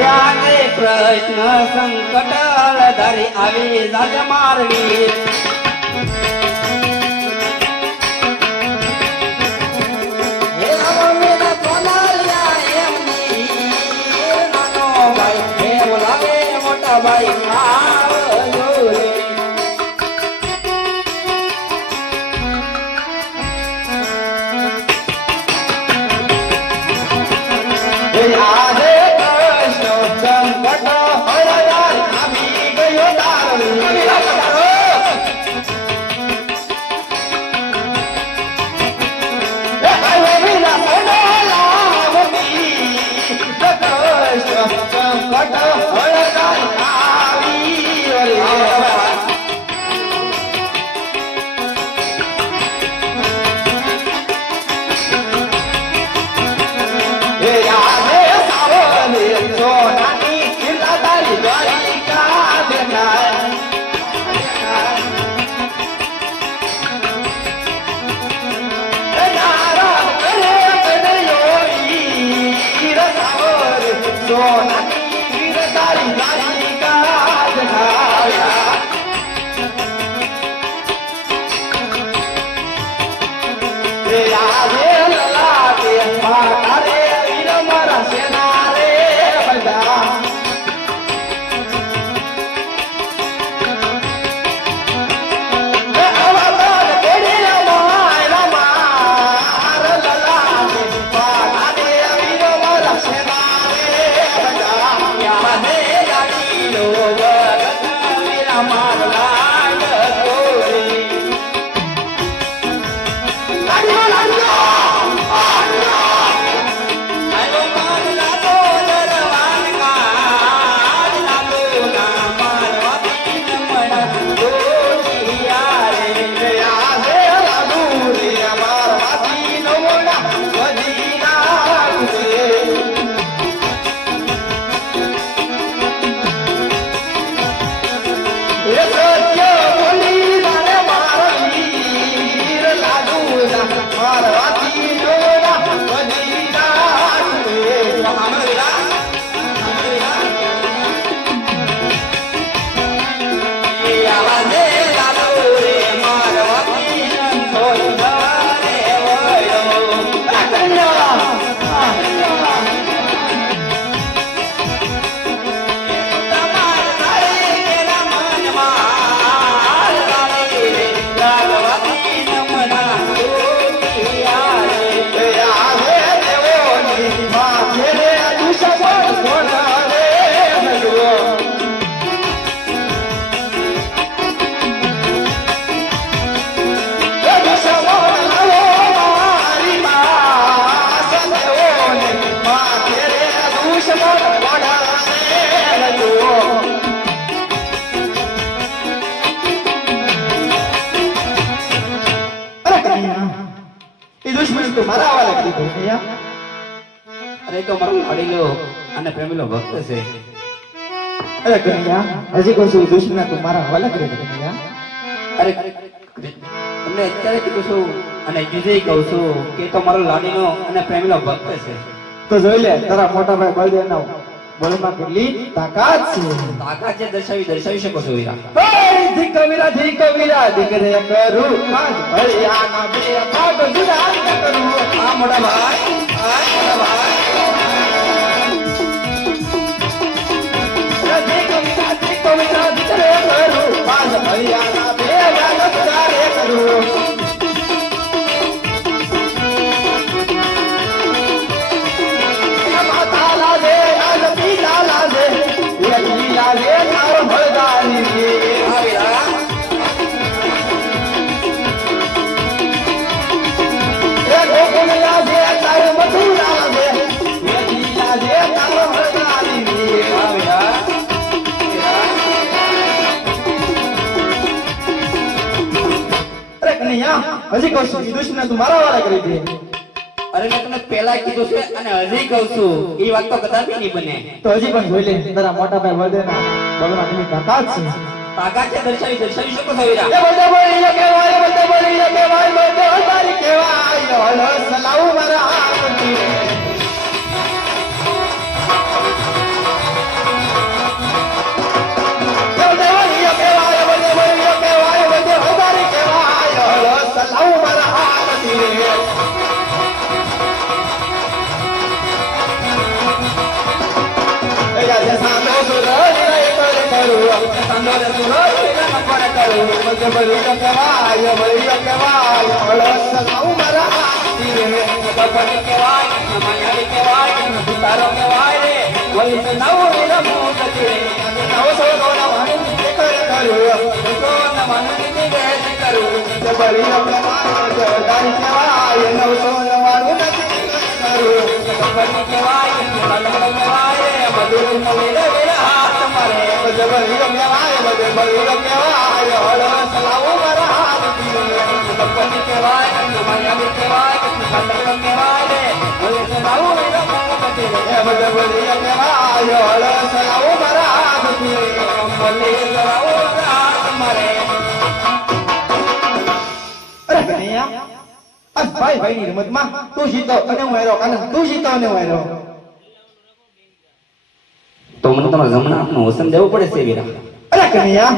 આગે પ્રશ્ન સંકટ ધરી આવી જાજ મારવી તો મારો અડીલો અને પ્રેમીલો ભક્ત છે. અરે કન્યા હજી કોઈ શું દુશ્મન તું મારા હવાલે કરી દે કન્યા. અરે તમને અત્યારે કીધું છું અને બીજે કહું છું કે તો મારો લાડીનો અને પ્રેમીલો ભક્ત છે. તો જોઈ લે તારા મોટા ભાઈ બળદેવનો બળમાં કેટલી તાકાત છે. તાકાત જે દર્શાવી શકો છો વીરા. ધી કવિરા દીકરે કરું આજ ભળિયાના બે ભાગ જુદા કરું. આ મોટા ભાઈ કવિતા દીકરે કરું આજ ભળિયાના બે ભાગ જુદા કરું. માતા લાગે આજ પિતા લાગે એકલી લાગે તારો ભળદારી. હજી કહું છું દુશ્મન તું મારા વાળા કરી દે. અરે મેં તમને પહેલા કીધું છે અને હજી કહું છું એ વાત તો કદાપી નહીં બને. તો હજી પણ જોઈ લે તારા મોટા ભાઈ બળદેવના બળમાં કેટલી તાકાત છે. તાકાત છે દર્શાવી શકો છો વીરા. એ બધા બોલી લે કેવાય બધા બોલી લે કેવાય બધા તારી કેવાય હલો સલાઉ મારા હાથથી. સાંધો સુરજ લઈ કર કરું સાંધો રે સુરજ વિના કોને કરું મજ ભરી કહેવાય અળસ લાવું મારા હાથી રે ભગવાન કહેવાય માયાવી કહેવાય તારો કહેવાય રે વળી નવ વિરમો સચે નવસો ગોળા વાણી કર કરું તો નમન ની ગેસ કરું મજ ભરી કહેવાય ગાડી કહેવાય નવસો નવાણું નથી કરું ભગવાન કહેવાય મલમ કહેવાય મધુર મલેરે વિરહ તમારે મજ ભરી કહેવાય અળસ લાવું મારા હાથી રે ભગવાન કહેવાય માયાવી કહેવાય મલમ કહેવાય રે વળી નવ વિરમો સચે મજ ભરી કહેવાય અળસ લાવું મારા હાથી રે મલે કરાવો તમારે અરે કનૈયા આ ભાઈ ભાઈની રમતમાં તું જીતો અને હું હાર્યો કાલે તું જીતો અને હું હાર્યો તો મને તમારા જમણા આપનું વસન દેવું પડે છે વીરા અરે કનૈયા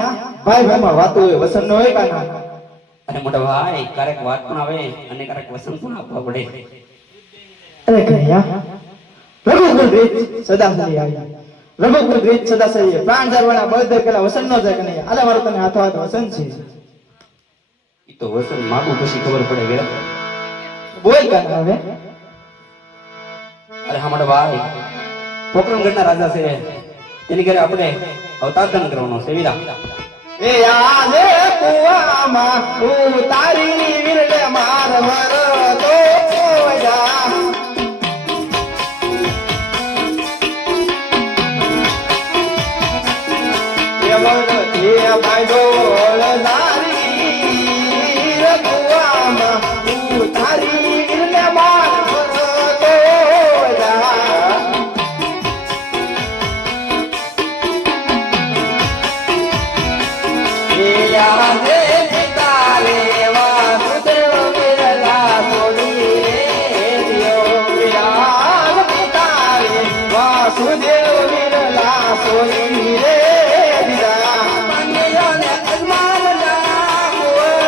ભાઈ ભાઈમાં વાતો હોય વસન નો હોય કાના અને મોટા ભાઈ ક્યારેક વાત પણ આવે અને ક્યારેક વસન પણ આપવા પડે અરે કનૈયા રઘુકુળ રીત સદા સહી આવી રઘુકુળ રીત સદા સહી પ્રાણ જાળવાના બળદ પેલા વસન નો જાય કનૈયા આલે મારું તને હાથો હાથ વસન છે ઈ તો વસન માગું પછી ખબર પડે વીરા બોલ કાના હવે અરે હા મોટા ભાઈ પોકરણગઢના રાજા છે તેની ઘરે આપણે અવતાર ધારણ કરવાનો છે વીરા એ આલે કુવામાં ઉતારી વિરલે માર વર તો જા એ ભાઈ ડોળ દારી કુવામાં ઉતારી વિરલે માર વર તો જા યાદે તારે વાસુદેવ વિરલા સોડી રે દિયો યાદ પિતારે વાસુદેવ વિરલા સોરી રે દીરા મંગિયોને અજમાન નામવર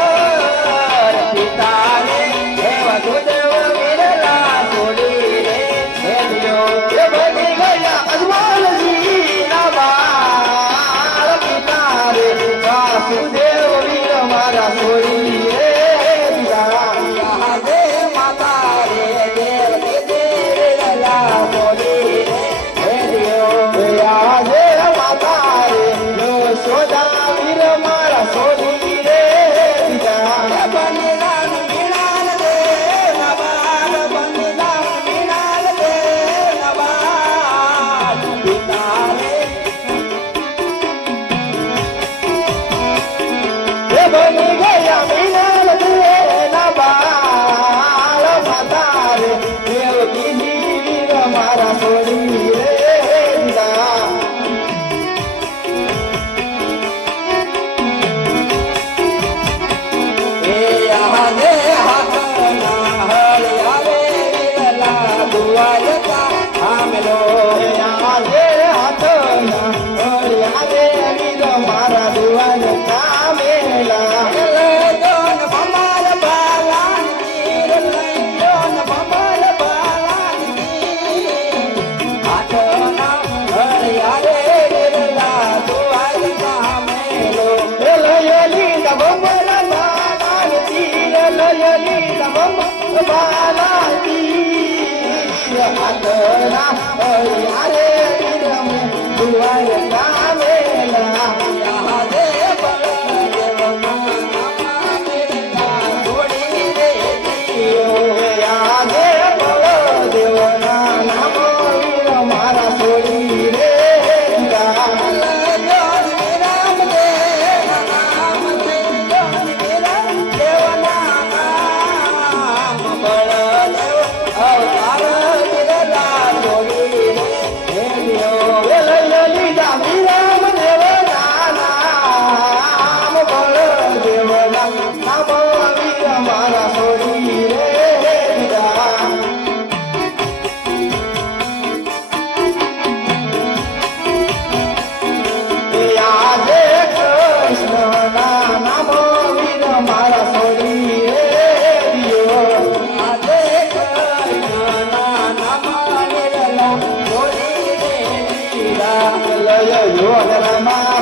પિતાને હે વાસુદેવ વિરલા સોડી રે દિયો એ બની ગયા અજમાલજી ના બાળ પિતારે વાસુદેવ વીર મારા સોરી રે દીરા યાદે માતા રે દેવ વિરલા સોડી રે દિયો યાદે માતા રે યશોદા વીર મારા સોરી રે દીરા બંદલાન વિનાલ દે નવાલ બંદલાન વિનાલ દે નવાલ પિતારે એ બની ગયા મિનલ દેના બાળ માતા રે દેવ દીદી વીર મારા સોરી રે દીરા એ આને હાથના હળિયારે વિરલા દુવારકા આમેલો એ આજે હાથના હરિયારે વીર મારા દુવાર કામેલા લયોન ભમાલ બાલાન તીર લયોન ભમાલ બાલાન તીર હાથના હળિયારે વિરલા દુવારકા આમેલો એ લયલી નવમર બાલાન તીર લયલી નવમર બાલાન તીર હાથના હરિયારે વીર દુવાર કામેલા યાદે બળદેવ નામા વિરલા સોડી રે દિયો યાદે બળદેવના નામ વીર મારા સોરી રે દીરા લયોન વિરામ દે નામ લયોન વિરામ દેવના નામ બળદેવ અવતાર વિરલા સોડી રે દિયો લયલી બોલ રમા